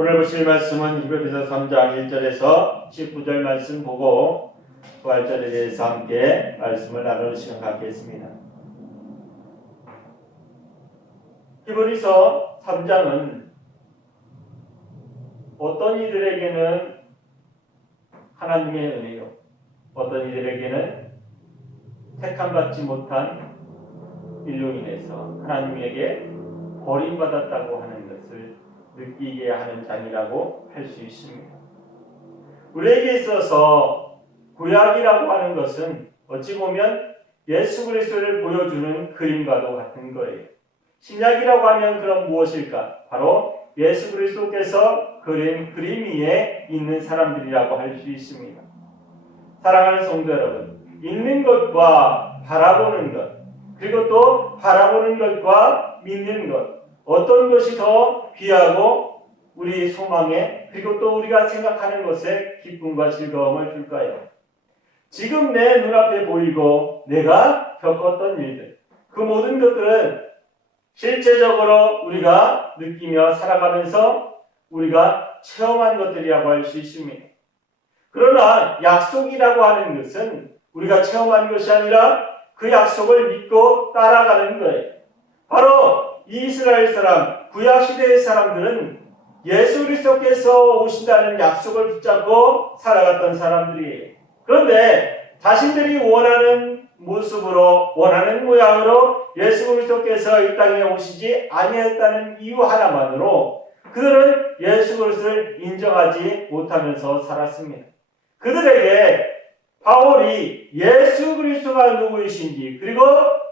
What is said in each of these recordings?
오늘 보실 말씀은 히브리서 3장 1절에서 19절 말씀 보고 부활절에 대해서 함께 말씀을 나누는 시간 갖겠습니다. 히브리서 3장은 어떤 이들에게는 하나님의 은혜요, 어떤 이들에게는 택함받지 못한 일로 인해서 하나님에게 버림받았다고 하는 것을 느끼게 하는 장이라고 할 수 있습니다. 우리에게 있어서 구약이라고 하는 것은 어찌 보면 예수 그리스도를 보여주는 그림과도 같은 거예요. 신약이라고 하면 그럼 무엇일까? 바로 예수 그리스도께서 그린 그림 위에 있는 사람들이라고 할 수 있습니다. 사랑하는 성도 여러분, 읽는 것과 바라보는 것, 그리고 또 바라보는 것과 믿는 것, 어떤 것이 더 귀하고 우리 소망에, 그리고 또 우리가 생각하는 것에 기쁨과 즐거움을 줄까요? 지금 내 눈앞에 보이고 내가 겪었던 일들, 그 모든 것들은 실제적으로 우리가 느끼며 살아가면서 우리가 체험한 것들이라고 할 수 있습니다. 그러나 약속이라고 하는 것은 우리가 체험한 것이 아니라 그 약속을 믿고 따라가는 거예요. 바로 이스라엘 사람, 구약시대의 사람들은 예수 그리스도께서 오신다는 약속을 붙잡고 살아갔던 사람들이에요. 그런데 자신들이 원하는 모습으로, 원하는 모양으로 예수 그리스도께서 이 땅에 오시지 아니했다는 이유 하나만으로 그들은 예수 그리스도를 인정하지 못하면서 살았습니다. 그들에게 바울이 예수 그리스도가 누구이신지, 그리고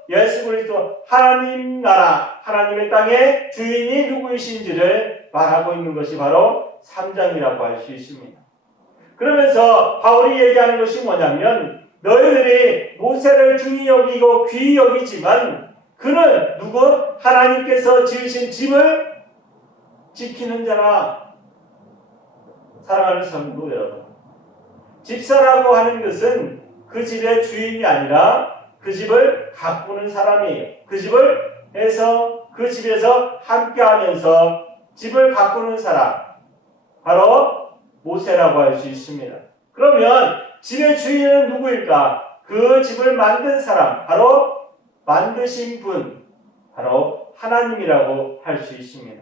예수 그리스도 하나님 나라, 하나님의 땅의 주인이 누구이신지를 말하고 있는 것이 바로 3장이라고 할 수 있습니다. 그러면서 바울이 얘기하는 것이 뭐냐면, 너희들이 모세를 중히 여기고 귀히 여기지만 그는 누구? 하나님께서 지으신 집을 지키는 자라. 사랑하는 성도 여러분, 집사라고 하는 것은 그 집의 주인이 아니라 그 집을 가꾸는 사람이에요. 그 집에서 함께하면서 집을 가꾸는 사람, 바로 모세라고 할 수 있습니다. 그러면 집의 주인은 누구일까? 그 집을 만든 사람, 바로 만드신 분, 바로 하나님이라고 할 수 있습니다.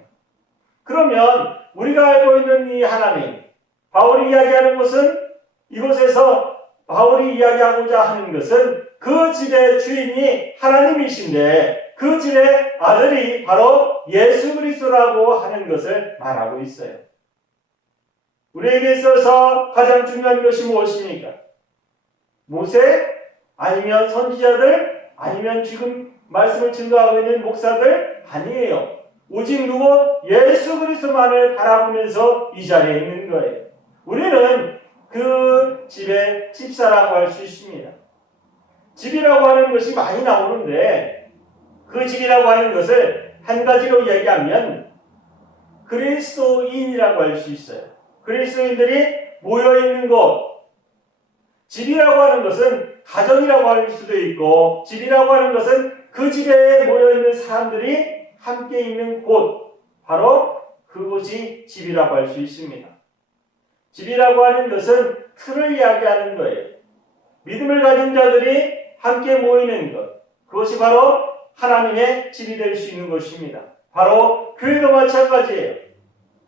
그러면 우리가 알고 있는 이 하나님, 바울이 이야기하는 것은, 이곳에서 바울이 이야기하고자 하는 것은 그 집의 주인이 하나님이신데 그 집의 아들이 바로 예수 그리스도라고 하는 것을 말하고 있어요. 우리에게 있어서 가장 중요한 것이 무엇입니까? 모세? 아니면 선지자들? 아니면 지금 말씀을 증거하고 있는 목사들? 아니에요. 오직 누구? 예수 그리스도만을 바라보면서 이 자리에 있는 거예요. 우리는 그 집의 집사라고 할 수 있습니다. 집이라고 하는 것이 많이 나오는데 그 집이라고 하는 것을 한 가지로 얘기하면 그리스도인이라고 할 수 있어요. 그리스도인들이 모여있는 곳. 집이라고 하는 것은 가정이라고 할 수도 있고, 집이라고 하는 것은 그 집에 모여있는 사람들이 함께 있는 곳, 바로 그곳이 집이라고 할 수 있습니다. 집이라고 하는 것은 틀을 이야기하는 거예요. 믿음을 가진 자들이 함께 모이는 것, 그것이 바로 하나님의 집이 될 수 있는 것입니다. 바로 교회도 마찬가지예요.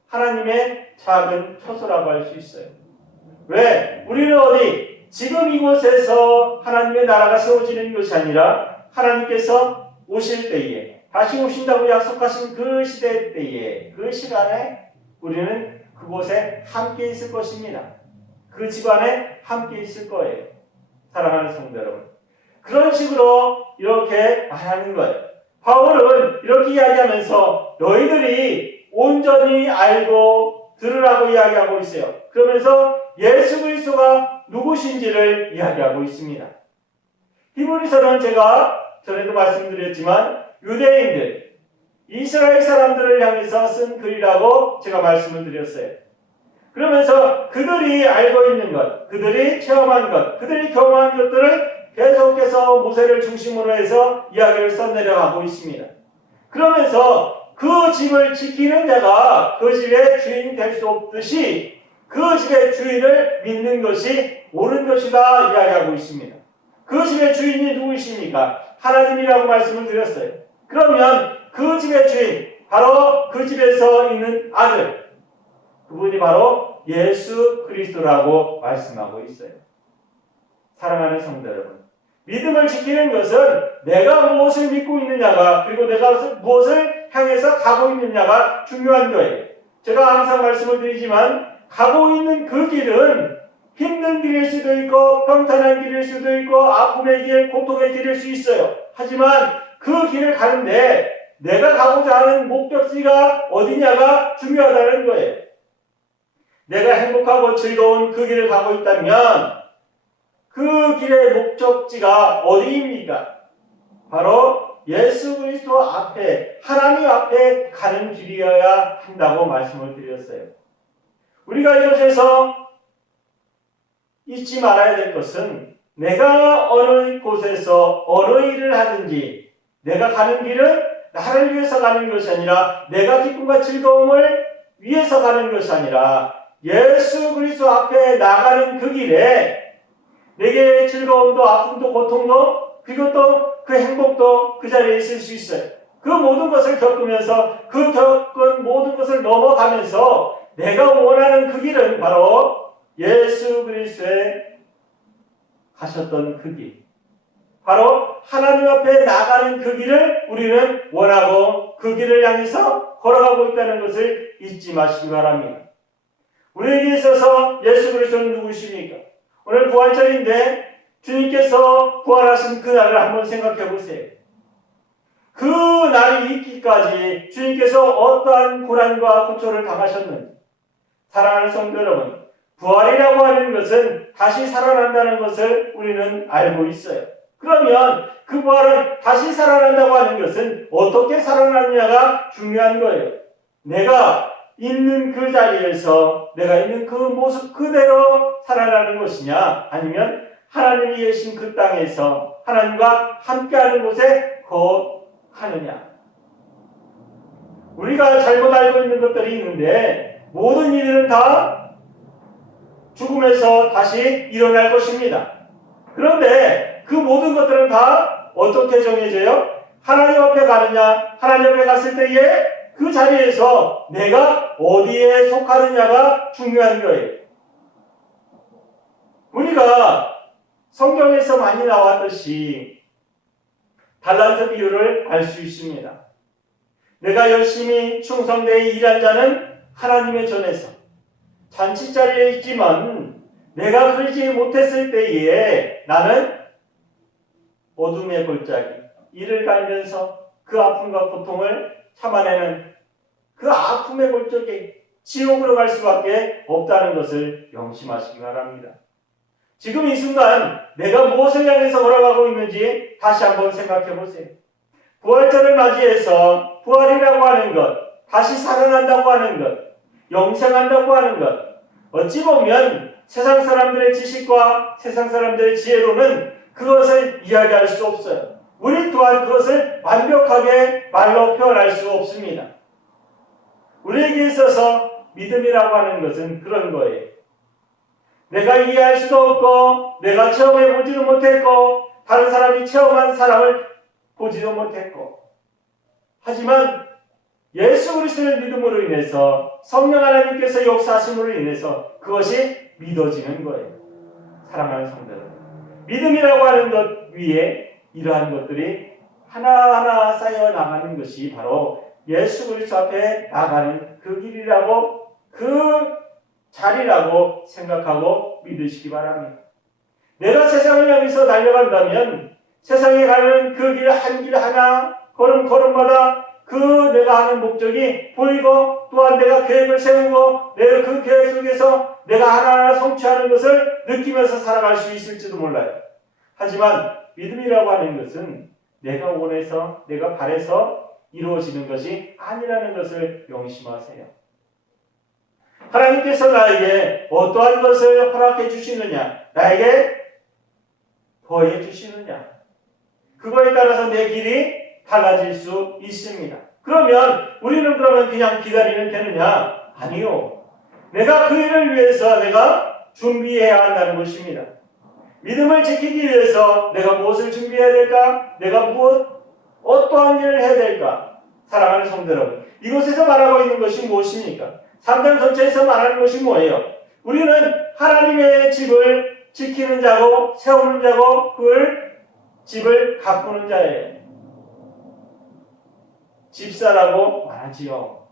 하나님의 작은 처소라고 할 수 있어요. 왜? 우리는 어디? 지금 이곳에서 하나님의 나라가 세워지는 것이 아니라 하나님께서 오실 때에, 다시 오신다고 약속하신 그 시대 때에, 그 시간에 우리는 그곳에 함께 있을 것입니다. 그 집안에 함께 있을 거예요. 사랑하는 성도 여러분, 그런 식으로 이렇게 말하는 거예요. 바울은 이렇게 이야기하면서 너희들이 온전히 알고 들으라고 이야기하고 있어요. 그러면서 예수 그리스도가 누구신지를 이야기하고 있습니다. 히브리서는 제가 전에도 말씀드렸지만 유대인들, 이스라엘 사람들을 향해서 쓴 글이라고 제가 말씀을 드렸어요. 그러면서 그들이 알고 있는 것, 그들이 체험한 것, 그들이 경험한 것들을 계속해서 모세를 중심으로 해서 이야기를 써내려가고 있습니다. 그러면서 그 집을 지키는 자가 그 집의 주인이 될 수 없듯이 그 집의 주인을 믿는 것이 옳은 것이다 이야기하고 있습니다. 그 집의 주인이 누구이십니까? 하나님이라고 말씀을 드렸어요. 그러면 그 집의 주인, 바로 그 집에서 있는 아들, 그분이 바로 예수 그리스도라고 말씀하고 있어요. 사랑하는 성도 여러분, 믿음을 지키는 것은 내가 무엇을 믿고 있느냐가, 그리고 내가 무엇을 향해서 가고 있느냐가 중요한 거예요. 제가 항상 말씀을 드리지만 가고 있는 그 길은 힘든 길일 수도 있고 평탄한 길일 수도 있고 아픔의 길, 고통의 길일 수 있어요. 하지만 그 길을 가는데 내가 가고자 하는 목적지가 어디냐가 중요하다는 거예요. 내가 행복하고 즐거운 그 길을 가고 있다면 그 길의 목적지가 어디입니까? 바로 예수 그리스도 앞에, 하나님 앞에 가는 길이어야 한다고 말씀을 드렸어요. 우리가 이곳에서 잊지 말아야 될 것은 내가 어느 곳에서 어느 일을 하든지 내가 가는 길은 나를 위해서 가는 것이 아니라 내가 기쁨과 즐거움을 위해서 가는 것이 아니라 예수 그리스도 앞에 나가는 그 길에 내게 즐거움도 아픔도 고통도 그리고 또 그 행복도 그 자리에 있을 수 있어요. 그 모든 것을 겪으면서 그 겪은 모든 것을 넘어가면서 내가 원하는 그 길은 바로 예수 그리스도의 가셨던 그 길, 바로 하나님 앞에 나가는 그 길을 우리는 원하고 그 길을 향해서 걸어가고 있다는 것을 잊지 마시기 바랍니다. 우리에게 있어서 예수 그리스도는 누구십니까? 오늘 부활절인데 주님께서 부활하신 그 날을 한번 생각해 보세요. 그 날이 있기까지 주님께서 어떠한 고난과 고초를 당하셨는지. 사랑하는 성도 여러분, 부활이라고 하는 것은 다시 살아난다는 것을 우리는 알고 있어요. 그러면 그 부활은 다시 살아난다고 하는 것은 어떻게 살아났냐가 중요한 거예요. 내가 있는 그 자리에서 내가 있는 그 모습 그대로 살아나는 것이냐, 아니면 하나님이 계신 그 땅에서 하나님과 함께하는 곳에 거하느냐. 우리가 잘못 알고 있는 것들이 있는데 모든 일들은 다 죽음에서 다시 일어날 것입니다. 그런데 그 모든 것들은 다 어떻게 정해져요? 하나님 앞에 가느냐, 하나님 앞에 갔을 때에 그 자리에서 내가 어디에 속하느냐가 중요한 거예요. 우리가 성경에서 많이 나왔듯이 달란트 비유를 알 수 있습니다. 내가 열심히 충성되어 일한 자는 하나님의 전에서 잔치자리에 있지만 내가 그러지 못했을 때에 나는 어둠의 골짜기, 이를 갈면서 그 아픔과 고통을 참아내는 그 아픔의 골짜기, 지옥으로 갈 수밖에 없다는 것을 명심하시기 바랍니다. 지금 이 순간 내가 무엇을 향해서 걸어가고 있는지 다시 한번 생각해 보세요. 부활절을 맞이해서 부활이라고 하는 것, 다시 살아난다고 하는 것, 영생한다고 하는 것, 어찌 보면 세상 사람들의 지식과 세상 사람들의 지혜로는 그것을 이야기할 수 없어요. 우리 또한 그것을 완벽하게 말로 표현할 수 없습니다. 우리에게 있어서 믿음이라고 하는 것은 그런 거예요. 내가 이해할 수도 없고 내가 체험해 보지도 못했고 다른 사람이 체험한 사람을 보지도 못했고, 하지만 예수 그리스도를 믿음으로 인해서 성령 하나님께서 역사하심으로 인해서 그것이 믿어지는 거예요. 사랑하는 성도 여러분, 믿음이라고 하는 것 위에 이러한 것들이 하나하나 쌓여 나가는 것이 바로 예수 그리스도 앞에 나가는 그 길이라고, 그 자리라고 생각하고 믿으시기 바랍니다. 내가 세상을 향해서 달려간다면 세상에 가는 그 길 한 길 하나 걸음마다 그 내가 하는 목적이 보이고 또한 내가 계획을 세우고 내가 그 계획 속에서 내가 하나하나 성취하는 것을 느끼면서 살아갈 수 있을지도 몰라요. 하지만 믿음이라고 하는 것은 내가 원해서 내가 바래서 이루어지는 것이 아니라는 것을 명심하세요. 하나님께서 나에게 어떠한 것을 허락해 주시느냐, 나에게 더해 주시느냐, 그거에 따라서 내 길이 달라질 수 있습니다. 그러면 우리는 그러면 그냥 기다리면 되느냐? 아니요. 내가 그 일을 위해서 내가 준비해야 한다는 것입니다. 믿음을 지키기 위해서 내가 무엇을 준비해야 될까? 내가 어떠한 일을 해야 될까? 사랑하는 성도 여러분, 이곳에서 말하고 있는 것이 무엇입니까? 3장 전체에서 말하는 것이 뭐예요? 우리는 하나님의 집을 지키는 자고 세우는 자고 그걸 집을 가꾸는 자예요. 집사라고 말하지요.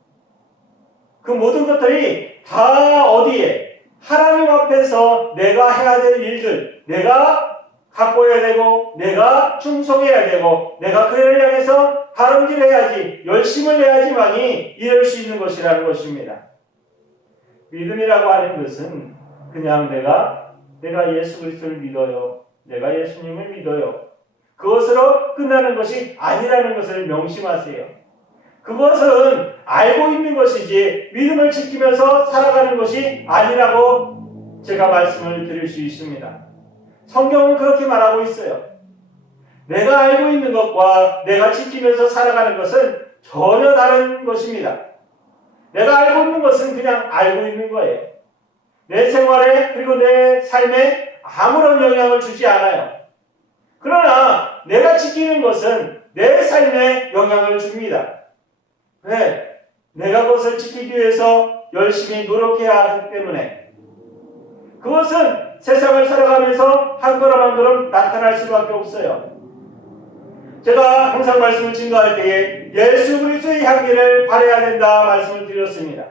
그 모든 것들이 다 어디에? 하나님 앞에서 내가 해야 될 일들, 내가 가꿔야 되고 내가 충성해야 되고 내가 그 일을 향해서 다름질해야지, 열심을 내야지만이 이룰 수 있는 것이라는 것입니다. 믿음이라고 하는 것은 그냥 내가 예수 그리스도를 믿어요. 내가 예수님을 믿어요. 그것으로 끝나는 것이 아니라는 것을 명심하세요. 그것은 알고 있는 것이지 믿음을 지키면서 살아가는 것이 아니라고 제가 말씀을 드릴 수 있습니다. 성경은 그렇게 말하고 있어요. 내가 알고 있는 것과 내가 지키면서 살아가는 것은 전혀 다른 것입니다. 내가 알고 있는 것은 그냥 알고 있는 거예요. 내 생활에 그리고 내 삶에 아무런 영향을 주지 않아요. 그러나 내가 지키는 것은 내 삶에 영향을 줍니다. 왜? 내가 그것을 지키기 위해서 열심히 노력해야 하기 때문에. 그것은 세상을 살아가면서 한 걸음 한 걸음 나타날 수밖에 없어요. 제가 항상 말씀을 증거할 때에 예수 그리스도의 향기를 발해야 된다 말씀을 드렸습니다.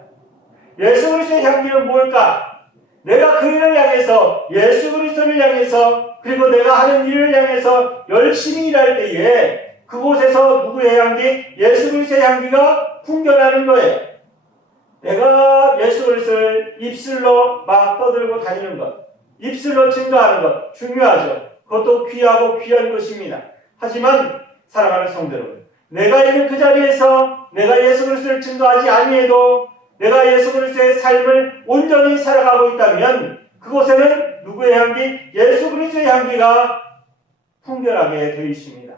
예수 그리스도의 향기는 뭘까? 내가 그 일을 향해서, 예수 그리스도를 향해서, 그리고 내가 하는 일을 향해서 열심히 일할 때에 그곳에서 누구의 향기? 예수 그리스도의 향기가 풍겨나는 거예요. 내가 예수 그리스도를 입술로 막 떠들고 다니는 것, 입술로 증거하는 것 중요하죠. 그것도 귀하고 귀한 것입니다. 하지만 사랑하는 성도 여러분, 내가 있는 그 자리에서 내가 예수 그리스도를 증거하지 아니해도 내가 예수 그리스도의 삶을 온전히 살아가고 있다면 그곳에는 누구의 향기? 예수 그리스도의 향기가 풍겨나게 되어 있습니다.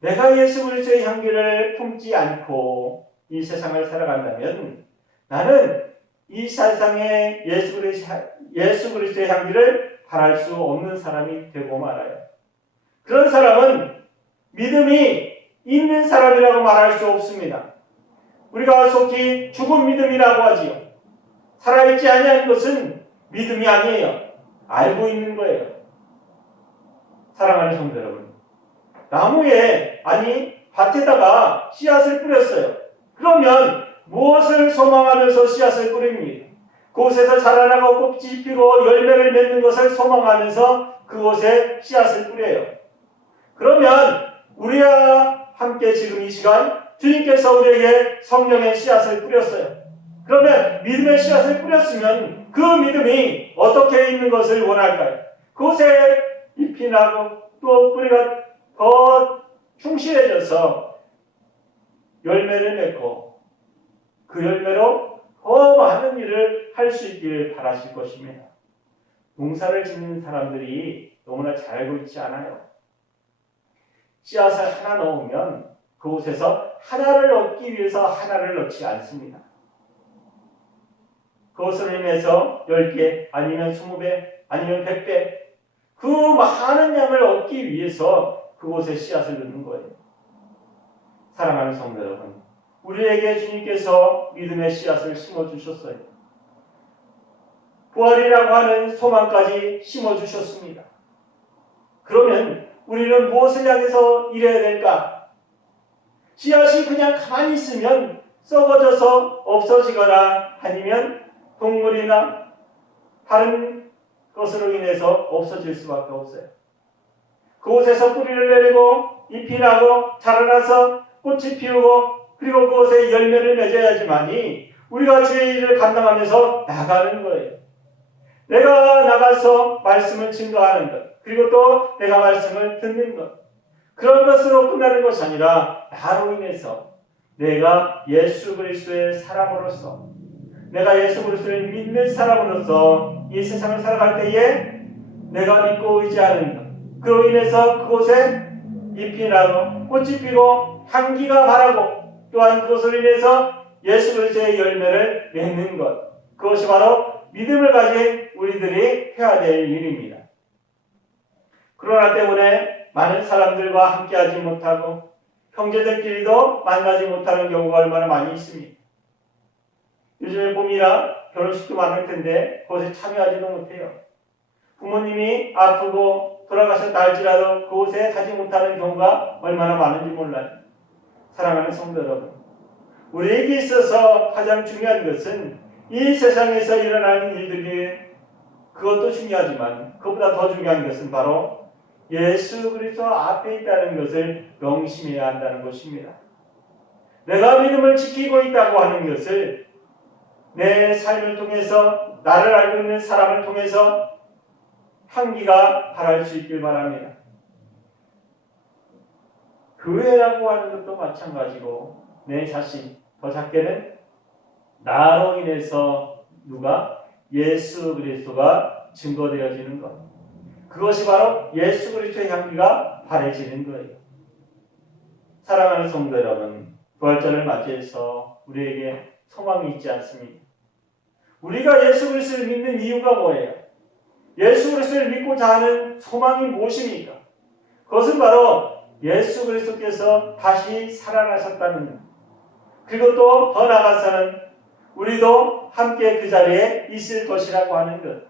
내가 예수 그리스도의 향기를 품지 않고 이 세상을 살아간다면 나는 이 세상에 예수 그리스도의 향기를 바랄 수 없는 사람이 되고 말아요. 그런 사람은 믿음이 있는 사람이라고 말할 수 없습니다. 우리가 속히 죽은 믿음이라고 하지요. 살아있지 아니한 것은 믿음이 아니에요. 알고 있는 거예요. 사랑하는 성도 여러분, 나무에 밭에다가 씨앗을 뿌렸어요. 그러면 무엇을 소망하면서 씨앗을 뿌립니까? 그곳에서 자라나고 꽃이 피고 열매를 맺는 것을 소망하면서 그곳에 씨앗을 뿌려요. 그러면 우리와 함께 지금 이 시간 주님께서 우리에게 성령의 씨앗을 뿌렸어요. 그러면 믿음의 씨앗을 뿌렸으면 그 믿음이 어떻게 있는 것을 원할까요? 그곳에 잎이 나고 또 뿌리가 더 충실해져서 열매를 맺고 그 열매로 더 많은 일을 할 수 있기를 바라실 것입니다. 농사를 짓는 사람들이 너무나 잘 알고 있지 않아요. 씨앗을 하나 넣으면 그곳에서 하나를 얻기 위해서 하나를 넣지 않습니다. 그것으로 인해서 10개 아니면 20배 아니면 100배 그 많은 양을 얻기 위해서 그곳에 씨앗을 넣는 거예요. 사랑하는 성도 여러분, 우리에게 주님께서 믿음의 씨앗을 심어주셨어요. 부활이라고 하는 소망까지 심어주셨습니다. 그러면 우리는 무엇을 향해서 일해야 될까? 씨앗이 그냥 가만히 있으면 썩어져서 없어지거나 아니면 동물이나 다른 것으로 인해서 없어질 수밖에 없어요. 그곳에서 뿌리를 내리고 잎이 나고 자라나서 꽃이 피우고 그리고 그곳에 열매를 맺어야지만이 우리가 주의 일을 감당하면서 나가는 거예요. 내가 나가서 말씀을 증거하는 것, 그리고 또 내가 말씀을 듣는 것, 그런 것으로 끝나는 것이 아니라 나로 인해서 내가 예수 그리스도의 사람으로서, 내가 예수 그리스도를 믿는 사람으로서 이 세상을 살아갈 때에 내가 믿고 의지하는 것, 그로 인해서 그곳에 잎이 나고 꽃이 피고 향기가 바라고 또한 그것으로 인해서 예수 그리스도의 열매를 맺는 것, 그것이 바로 믿음을 가진 우리들이 해야 될 일입니다. 코로나 때문에 많은 사람들과 함께하지 못하고 형제들끼리도 만나지 못하는 경우가 얼마나 많이 있습니다. 요즘에 봄이라 결혼식도 많을 텐데 그것에 참여하지도 못해요. 부모님이 아프고 돌아가셨다 할지라도 그곳에 가지 못하는 경우가 얼마나 많은지 몰라요. 사랑하는 성도 여러분, 우리에게 있어서 가장 중요한 것은 이 세상에서 일어나는 일들이 그것도 중요하지만 그것보다 더 중요한 것은 바로 예수 그리스도 앞에 있다는 것을 명심해야 한다는 것입니다. 내가 믿음을 지키고 있다고 하는 것을 내 삶을 통해서 나를 알고 있는 사람을 통해서 향기가 발할 수 있길 바랍니다. 교회라고 하는 것도 마찬가지고 내 자신, 더 작게는 나로 인해서 누가? 예수 그리스도가 증거되어지는 것. 그것이 바로 예수 그리스도의 향기가 발해지는 거예요. 사랑하는 성도 여러분, 부활절을 맞이해서 우리에게 소망이 있지 않습니까? 우리가 예수 그리스도를 믿는 이유가 뭐예요? 예수 그리스도를 믿고자 하는 소망이 무엇입니까? 그것은 바로 예수 그리스도께서 다시 살아나셨다는 것. 그리고 또 더 나아가서는 우리도 함께 그 자리에 있을 것이라고 하는 것.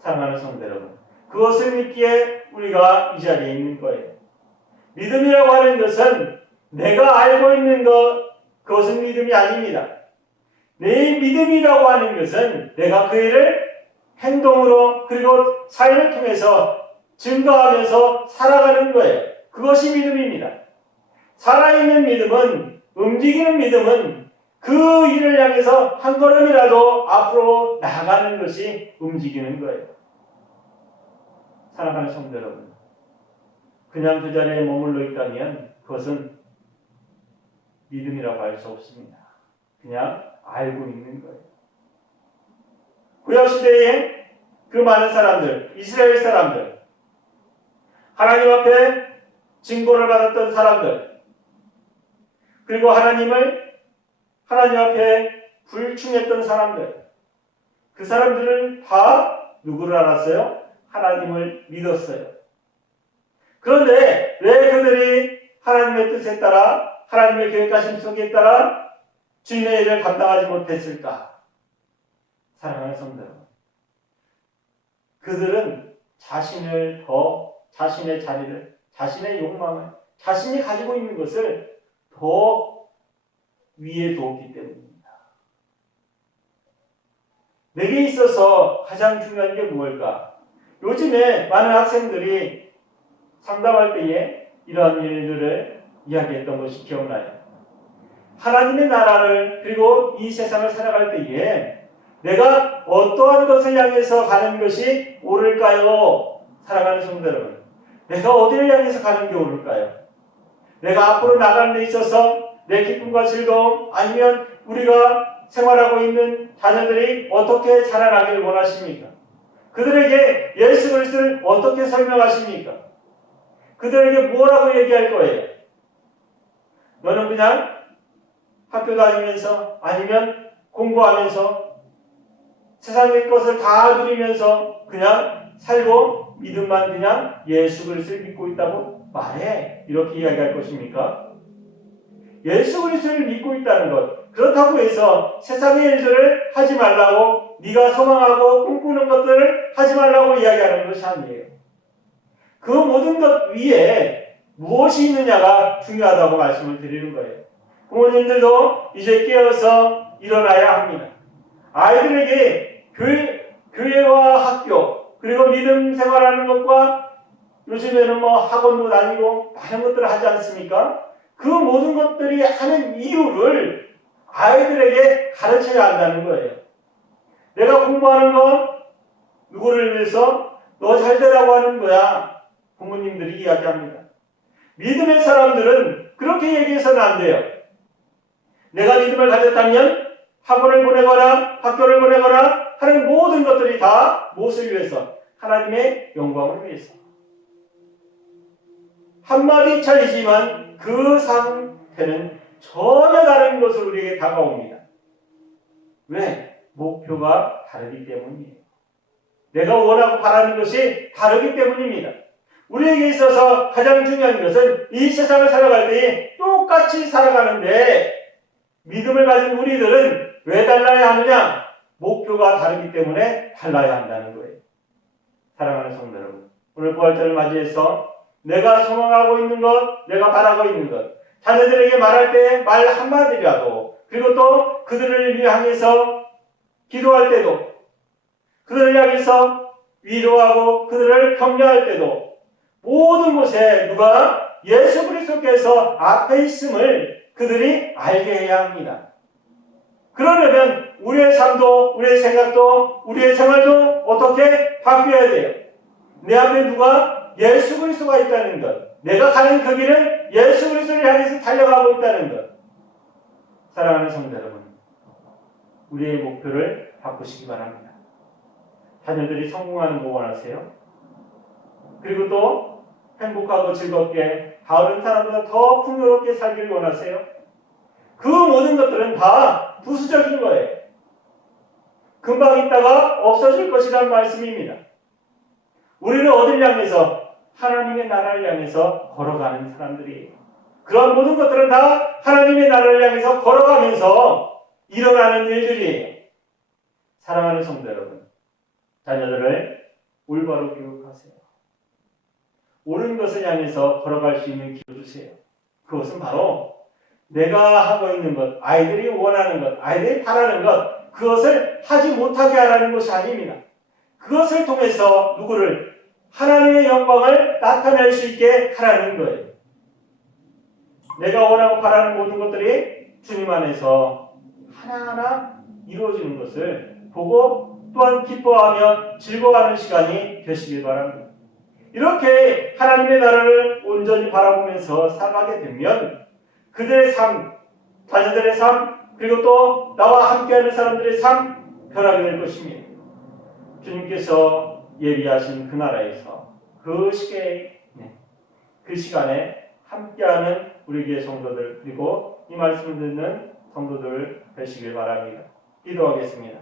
사랑하는 성도 여러분, 그것을 믿기에 우리가 이 자리에 있는 거예요. 믿음이라고 하는 것은 내가 알고 있는 것, 그것은 믿음이 아닙니다. 내 믿음이라고 하는 것은 내가 그 일을 행동으로 그리고 삶을 통해서 증거하면서 살아가는 거예요. 그것이 믿음입니다. 살아있는 믿음은, 움직이는 믿음은 그 일을 향해서 한 걸음이라도 앞으로 나가는 것이 움직이는 거예요. 사랑하는 성도 여러분, 그냥 그 자리에 머물러 있다면 그것은 믿음이라고 할 수 없습니다. 그냥 알고 있는 거예요. 구약시대에 그 많은 사람들, 이스라엘 사람들, 하나님 앞에 징벌을 받았던 사람들, 그리고 하나님 앞에 불충했던 사람들, 그 사람들은 다 누구를 알았어요? 하나님을 믿었어요. 그런데 왜 그들이 하나님의 뜻에 따라, 하나님의 계획하신 속에 따라 주님의 일을 감당하지 못했을까? 사랑하는 성도 여러분, 그들은 자신의 자리를, 자신의 욕망을, 자신이 가지고 있는 것을 더 위에 두었기 때문입니다. 내게 있어서 가장 중요한 게 무엇일까? 요즘에 많은 학생들이 상담할 때에 이러한 일들을 이야기했던 것이 기억나요. 하나님의 나라를 그리고 이 세상을 살아갈 때에 내가 어떠한 것을 향해서 가는 것이 옳을까요? 사랑하는 성도 여러분, 내가 어디를 향해서 가는 게 옳을까요? 내가 앞으로 나가는 데 있어서 내 기쁨과 즐거움, 아니면 우리가 생활하고 있는 자녀들이 어떻게 자라나기를 원하십니까? 그들에게 예수 그리스도를 어떻게 설명하십니까? 그들에게 뭐라고 얘기할 거예요? 너는 그냥 학교 다니면서 아니면 공부하면서 세상의 것을 다 누리면서 그냥 살고 믿음만 그냥 예수 그리스도를 믿고 있다고 말해. 이렇게 이야기할 것입니까? 예수 그리스도를 믿고 있다는 것, 그렇다고 해서 세상의 일들을 하지 말라고, 네가 소망하고 꿈꾸는 것들을 하지 말라고 이야기하는 것이 아니에요. 그 모든 것 위에 무엇이 있느냐가 중요하다고 말씀을 드리는 거예요. 부모님들도 이제 깨어서 일어나야 합니다. 아이들에게 교회와 학교, 그리고 믿음 생활하는 것과 요즘에는 학원도 다니고 많은 것들을 하지 않습니까? 그 모든 것들이 하는 이유를 아이들에게 가르쳐야 한다는 거예요. 내가 공부하는 건 누구를 위해서? 너 잘 되라고 하는 거야. 부모님들이 이야기합니다. 믿음의 사람들은 그렇게 얘기해서는 안 돼요. 내가 믿음을 가졌다면 학원을 보내거나 학교를 보내거나 하는 모든 것들이 다 무엇을 위해서? 하나님의 영광을 위해서. 한마디 차이지만 그 상태는 전혀 다른 것으로 우리에게 다가옵니다. 왜? 목표가 다르기 때문이에요. 내가 원하고 바라는 것이 다르기 때문입니다. 우리에게 있어서 가장 중요한 것은 이 세상을 살아갈 때 똑같이 살아가는데 믿음을 가진 우리들은 왜 달라야 하느냐? 목표가 다르기 때문에 달라야 한다는 거예요. 사랑하는 성도 여러분, 오늘 부활절을 맞이해서 내가 소망하고 있는 것, 내가 바라고 있는 것, 자녀들에게 말할 때 말 한마디라도, 그리고 또 그들을 향해서 기도할 때도, 그들을 향해서 위로하고 그들을 격려할 때도 모든 곳에 누가 예수 그리스도께서 앞에 있음을 그들이 알게 해야 합니다. 그러려면 우리의 삶도, 우리의 생각도, 우리의 생활도 어떻게 바뀌어야 돼요? 내 앞에 누가 예수 그리스도가 있다는 것, 내가 가는 그 길은 예수 그리스도를 향해서 달려가고 있다는 것. 사랑하는 성도 여러분, 우리의 목표를 바꾸시기 바랍니다. 자녀들이 성공하는 거 원하세요? 그리고 또 행복하고 즐겁게 다른 사람보다 더 풍요롭게 살기를 원하세요? 그 모든 것들은 다 부수적인 거예요. 금방 있다가 없어질 것이란 말씀입니다. 우리는 어디를 향해서? 하나님의 나라를 향해서 걸어가는 사람들이에요. 그런 모든 것들은 다 하나님의 나라를 향해서 걸어가면서 일어나는 일들이에요. 사랑하는 성도 여러분, 자녀들을 올바로 교육하세요. 옳은 것을 향해서 걸어갈 수 있는 기회 주세요. 그것은 바로 내가 하고 있는 것, 아이들이 원하는 것, 아이들이 바라는 것, 그것을 하지 못하게 하라는 것이 아닙니다. 그것을 통해서 누구를? 하나님의 영광을 나타낼 수 있게 하라는 거예요. 내가 원하고 바라는 모든 것들이 주님 안에서 하나하나 이루어지는 것을 보고 또한 기뻐하며 즐거워하는 시간이 되시길 바랍니다. 이렇게 하나님의 나라를 온전히 바라보면서 살아가게 되면 그들의 삶, 자녀들의 삶, 그리고 또 나와 함께하는 사람들의 삶 변하게 될 것입니다. 주님께서 예비하신 그 나라에서 그 시간에 함께하는 우리 교회 성도들, 그리고 이 말씀을 듣는 성도들 되시길 바랍니다. 기도하겠습니다.